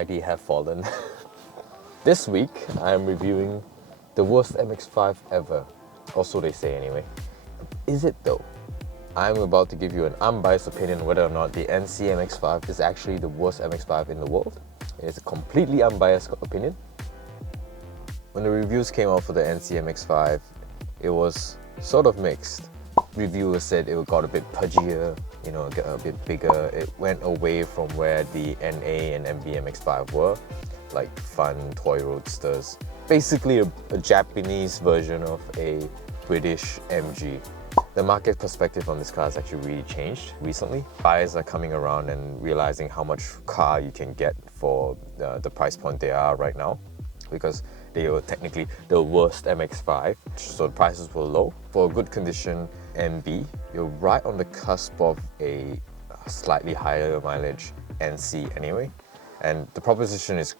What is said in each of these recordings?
mighty have fallen. This week, I'm reviewing the worst MX-5 ever. Or so they say anyway. Is it though? I'm about to give you an unbiased opinion whether or not the NC MX-5 is actually the worst MX-5 in the world. It's a completely unbiased opinion. When the reviews came out for the NC MX-5, it was sort of mixed. Reviewers said it got a bit pudgier, got a bit bigger. It went away from where the NA and MB MX-5 were, like fun toy roadsters. Basically a Japanese version of a British MG. The market perspective on this car has actually really changed recently. Buyers are coming around and realizing how much car you can get for the price point they are right now, because they were technically the worst MX-5, so the prices were low. For a good condition MB, you're right on the cusp of a slightly higher mileage NC anyway. And the proposition is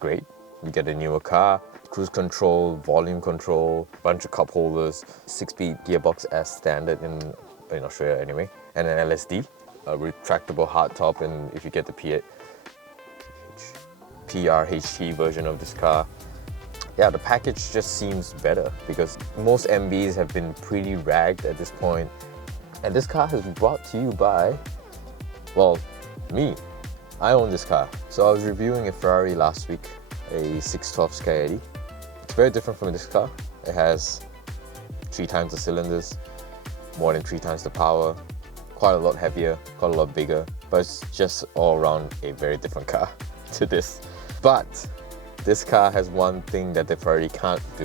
great. You get a newer car, cruise control, volume control, bunch of cup holders, 6-speed gearbox as standard in Australia anyway, and an LSD, a retractable hardtop, and if you get the PRHT version of this car, yeah, the package just seems better because most MBs have been pretty ragged at this point. And this car has been brought to you by, well, me. I own this car. So I was reviewing a Ferrari last week, a 612 Sky. It's very different from this car. It has 3 times the cylinders, more than 3 times the power, quite a lot heavier, quite a lot bigger, but it's just all around a very different car to this. But this car has one thing that the Ferrari can't do.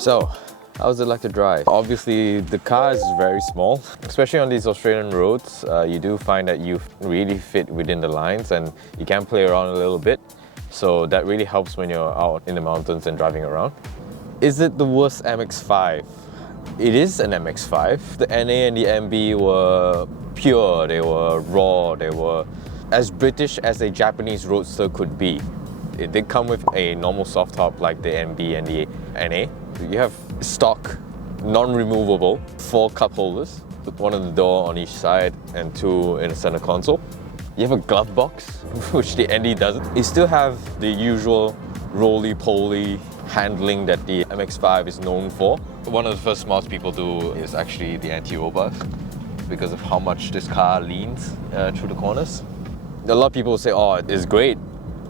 So, how does it like to drive? Obviously, the car is very small, especially on these Australian roads. You do find that you really fit within the lines and you can play around a little bit. So that really helps when you're out in the mountains and driving around. Is it the worst MX-5? It is an MX-5. The NA and the MB were pure, they were raw, they were as British as a Japanese roadster could be. It did come with a normal soft top like the MB and the NA. You have stock, non-removable, 4 cup holders, with 1 on the door on each side and 2 in the center console. You have a glove box, which the ND doesn't. You still have the usual roly-poly handling that the MX-5 is known for. One of the first mods people do is actually the anti-roll bars because of how much this car leans through the corners. A lot of people say, oh, it's great,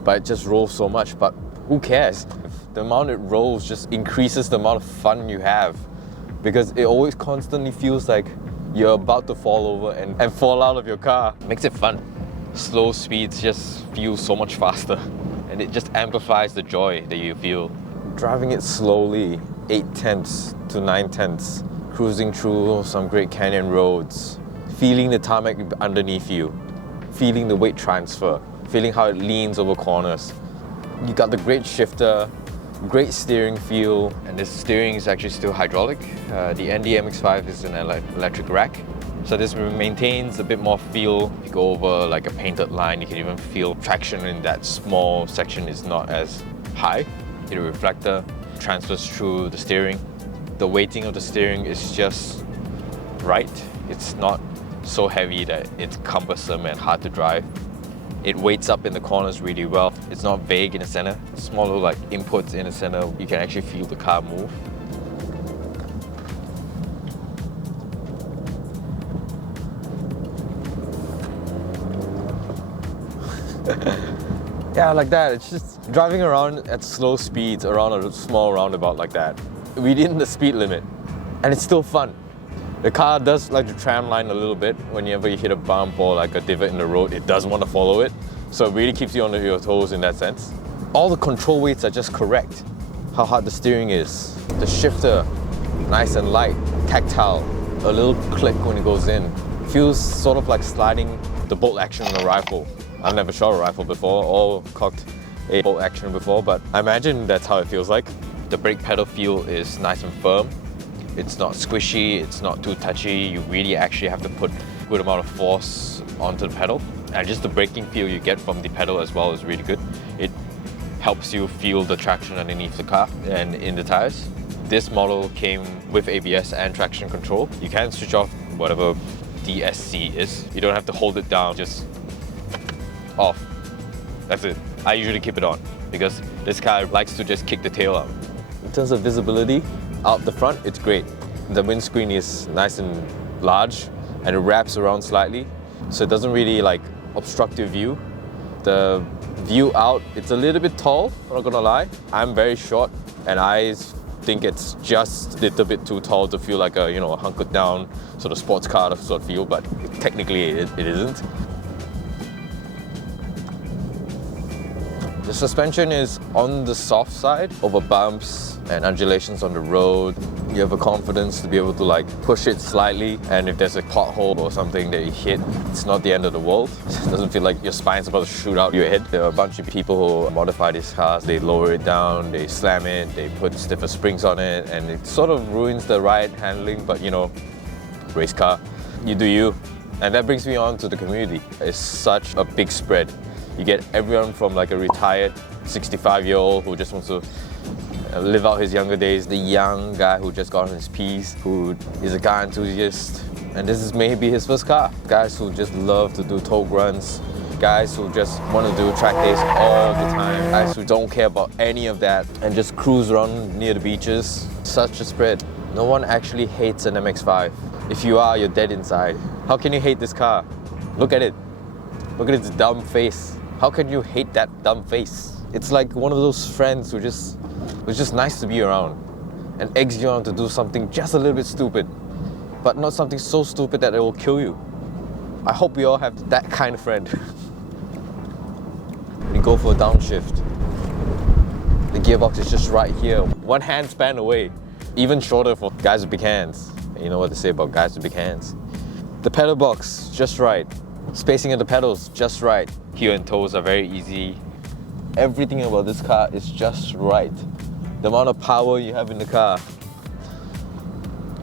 but it just rolls so much, but who cares? The amount it rolls just increases the amount of fun you have because it always constantly feels like you're about to fall over and fall out of your car. Makes it fun. Slow speeds just feel so much faster and it just amplifies the joy that you feel. Driving it slowly, 8/10 to 9/10, cruising through some great canyon roads, feeling the tarmac underneath you, feeling the weight transfer, feeling how it leans over corners. You got the great shifter, great steering feel, and this steering is actually still hydraulic. The ND MX-5 is an electric rack, so this maintains a bit more feel. If you go over like a painted line, you can even feel traction in that small section is not as high. The reflector transfers through the steering. The weighting of the steering is just right. It's not so heavy that it's cumbersome and hard to drive. It weights up in the corners really well. It's not vague in the center. Small little like inputs in the center. You can actually feel the car move. Yeah, like that. It's just driving around at slow speeds around a small roundabout like that, within the speed limit, and it's still fun. The car does like to tram line a little bit. Whenever you hit a bump or like a divot in the road, it does want to follow it. So it really keeps you on your toes in that sense. All the control weights are just correct. How hard the steering is. The shifter, nice and light, tactile. A little click when it goes in. Feels sort of like sliding the bolt action on a rifle. I've never shot a rifle before or cocked a bolt action before, but I imagine that's how it feels like. The brake pedal feel is nice and firm. It's not squishy, it's not too touchy. You really actually have to put a good amount of force onto the pedal. And just the braking feel you get from the pedal as well is really good. It helps you feel the traction underneath the car and in the tires. This model came with ABS and traction control. You can switch off whatever DSC is. You don't have to hold it down, just off. That's it. I usually keep it on because this car likes to just kick the tail out. In terms of visibility, out the front, it's great. The windscreen is nice and large and it wraps around slightly, so it doesn't really like obstruct your view. The view out, it's a little bit tall, I'm not gonna lie. I'm very short and I think it's just a little bit too tall to feel like a, you know, a hunkered down sort of sports car sort of feel, but technically it isn't. The suspension is on the soft side over bumps and undulations on the road. You have a confidence to be able to like push it slightly, and if there's a pothole or something that you hit, it's not the end of the world. It doesn't feel like your spine's about to shoot out your head. There are a bunch of people who modify these cars. They lower it down, they slam it, they put stiffer springs on it, and it sort of ruins the ride handling, but you know, race car, you do you. And that brings me on to the community. It's such a big spread. You get everyone from like a retired 65-year-old who just wants to live out his younger days, the young guy who just got on his P's, who is a car enthusiast, and this is maybe his first car. Guys who just love to do toke runs, guys who just want to do track days all the time, guys who don't care about any of that and just cruise around near the beaches. Such a spread. No one actually hates an MX-5. If you are, you're dead inside. How can you hate this car? Look at it. Look at its dumb face. How can you hate that dumb face? It's like one of those friends who was just nice to be around and eggs you on to do something just a little bit stupid, but not something so stupid that it will kill you. I hope we all have that kind of friend. When you go for a downshift, the gearbox is just right here, one hand span away. Even shorter for guys with big hands. And you know what they say about guys with big hands. The pedal box, just right. Spacing of the pedals, just right. Heel and toes are very easy. Everything about this car is just right. The amount of power you have in the car,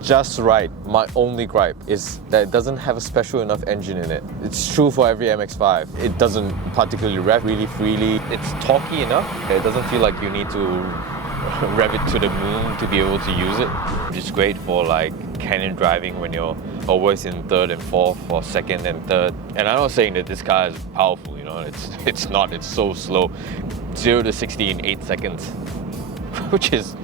just right. My only gripe is that it doesn't have a special enough engine in it. It's true for every MX-5. It doesn't particularly rev really freely. It's torquey enough. It doesn't feel like you need to rev it to the moon to be able to use it. It's great for like canyon driving when you're always in third and fourth or second and third. And I'm not saying that this car is powerful, you know, it's not, it's so slow. 0 to 60 in 8 seconds, which is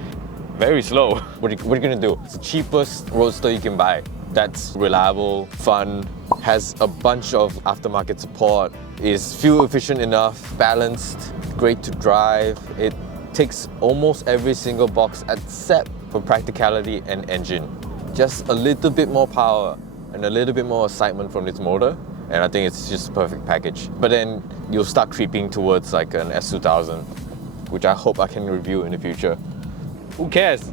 very slow. What are you gonna do? It's the cheapest roadster you can buy. That's reliable, fun, has a bunch of aftermarket support, is fuel efficient enough, balanced, great to drive. It ticks almost every single box except for practicality and engine. Just a little bit more power and a little bit more excitement from its motor, and I think it's just a perfect package. But then you'll start creeping towards like an S2000, which I hope I can review in the future. Who cares?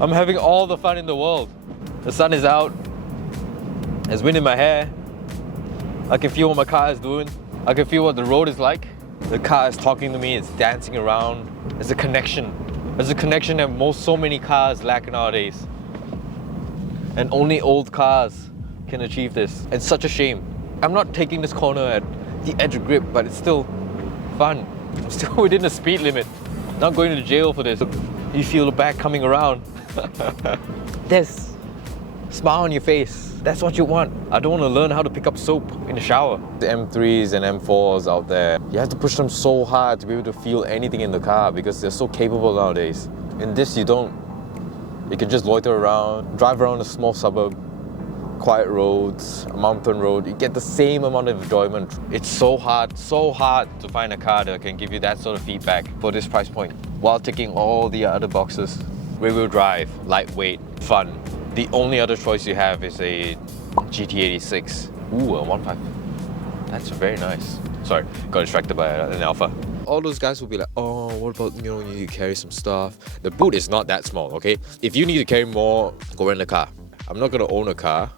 I'm having all the fun in the world. The sun is out, there's wind in my hair, I can feel what my car is doing, I can feel what the road is like. The car is talking to me, it's dancing around. There's a connection. There's a connection that so many cars lack nowadays. And only old cars can achieve this. It's such a shame. I'm not taking this corner at the edge of grip, but it's still fun. I'm still within the speed limit. Not going to jail for this. You feel the back coming around. This. Smile on your face. That's what you want. I don't want to learn how to pick up soap in the shower. The M3s and M4s out there, you have to push them so hard to be able to feel anything in the car because they're so capable nowadays. In this, you don't. You can just loiter around, drive around a small suburb, quiet roads, a mountain road. You get the same amount of enjoyment. It's so hard to find a car that can give you that sort of feedback for this price point, while ticking all the other boxes. Rear-wheel drive, lightweight, fun. The only other choice you have is a GT86. Ooh, a 1.5. That's very nice. Sorry, got distracted by an Alpha. All those guys will be like, oh, what about, you know, you need to carry some stuff. The boot is not that small, okay? If you need to carry more, go rent a car. I'm not gonna own a car,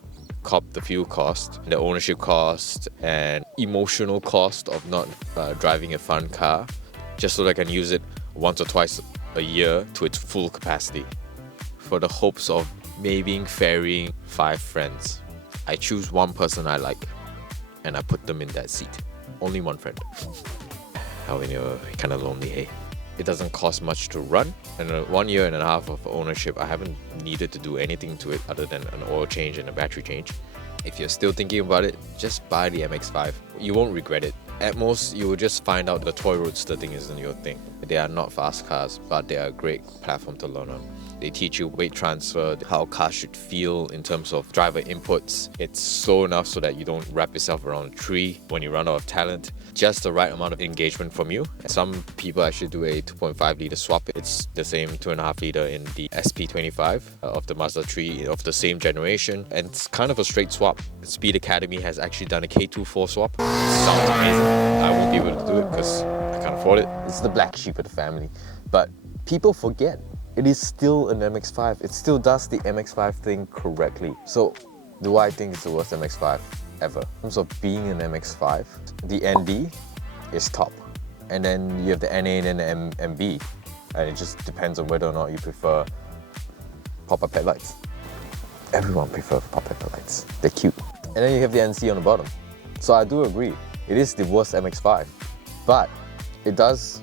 cop the fuel cost, the ownership cost, and emotional cost of not driving a fun car, just so that I can use it once or twice a year to its full capacity. For the hopes of maybe ferrying 5 friends. I choose one person I like, and I put them in that seat. Only one friend. How when you're kind of lonely, hey? It doesn't cost much to run, and 1.5 years of ownership, I haven't needed to do anything to it other than an oil change and a battery change. If you're still thinking about it, just buy the MX-5. You won't regret it. At most, you will just find out the toy roadster thing isn't your thing. They are not fast cars, but they are a great platform to learn on. They teach you weight transfer, how cars should feel in terms of driver inputs. It's slow enough so that you don't wrap yourself around a tree when you run out of talent. Just the right amount of engagement from you. Some people actually do a 2.5 litre swap. It's the same 2.5 litre in the SP25 of the Mazda 3 of the same generation. And it's kind of a straight swap. Speed Academy has actually done a K24 swap. It sounds amazing. I won't be able to do it because I can't afford it. It's the black sheep of the family. But people forget. It is still an MX-5. It still does the MX-5 thing correctly. So, do I think it's the worst MX-5 ever? In terms of being an MX-5, the ND is top. And then you have the NA and then the MB. And it just depends on whether or not you prefer pop-up headlights. Everyone prefers pop-up headlights. They're cute. And then you have the NC on the bottom. So I do agree. It is the worst MX-5. But it does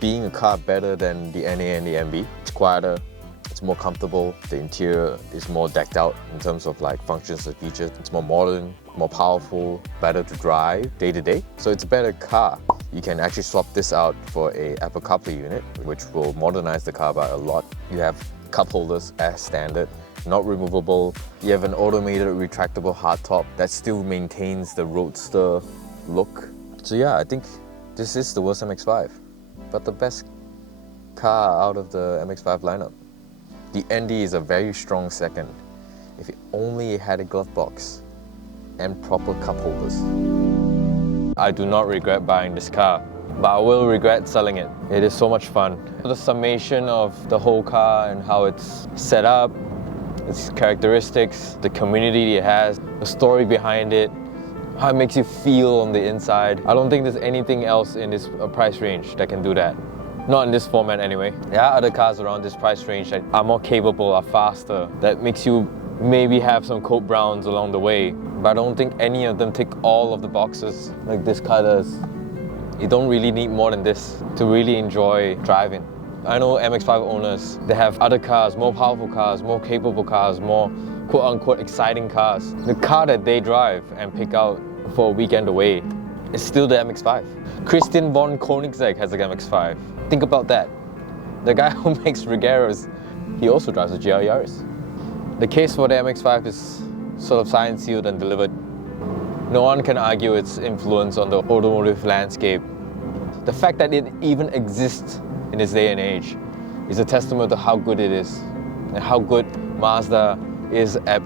being a car better than the NA and the MB. It's quieter, it's more comfortable, the interior is more decked out in terms of like functions and features. It's more modern, more powerful, better to drive day to day. So it's a better car. You can actually swap this out for a Apple CarPlay unit, which will modernize the car by a lot. You have cup holders as standard, not removable. You have an automated retractable hardtop that still maintains the roadster look. So yeah, I think this is the worst MX-5. But the best car out of the MX-5 lineup. The ND is a very strong second. If it only had a glove box and proper cup holders. I do not regret buying this car, but I will regret selling it. It is so much fun. The summation of the whole car and how it's set up, its characteristics, the community it has, the story behind it, how it makes you feel on the inside. I don't think there's anything else in this price range that can do that. Not in this format anyway. There are other cars around this price range that are more capable, are faster, that makes you maybe have some coat browns along the way. But I don't think any of them tick all of the boxes like this car does. You don't really need more than this to really enjoy driving. I know MX-5 owners, they have other cars, more powerful cars, more capable cars, more quote-unquote exciting cars. The car that they drive and pick out for a weekend away is still the MX-5. Christian von Koenigsegg has an MX-5. Think about that. The guy who makes Regeros, he also drives a GR Yaris. The case for the MX-5 is sort of signed, sealed and delivered. No one can argue its influence on the automotive landscape. The fact that it even exists in this day and age is a testament to how good it is and how good Mazda is at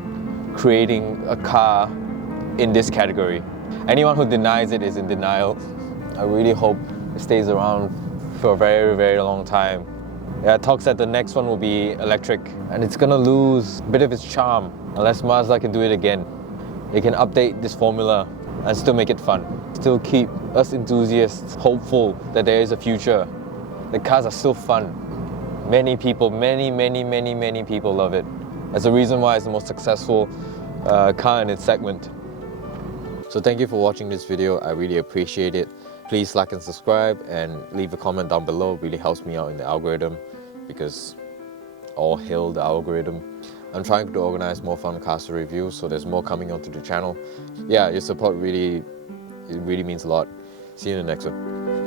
creating a car in this category. Anyone who denies it is in denial. I really hope it stays around for a very, very long time. Yeah, talks that the next one will be electric and it's gonna lose a bit of its charm unless Mazda can do it again. They can update this formula and still make it fun. Still keep us enthusiasts hopeful that there is a future. The cars are still fun. Many people, many people love it. That's the reason why it's the most successful car in its segment. So thank you for watching this video. I really appreciate it. Please like and subscribe and leave a comment down below. It really helps me out in the algorithm because all hail the algorithm. I'm trying to organize more fun cars to review, so there's more coming onto the channel. Yeah, your support really means a lot. See you in the next one.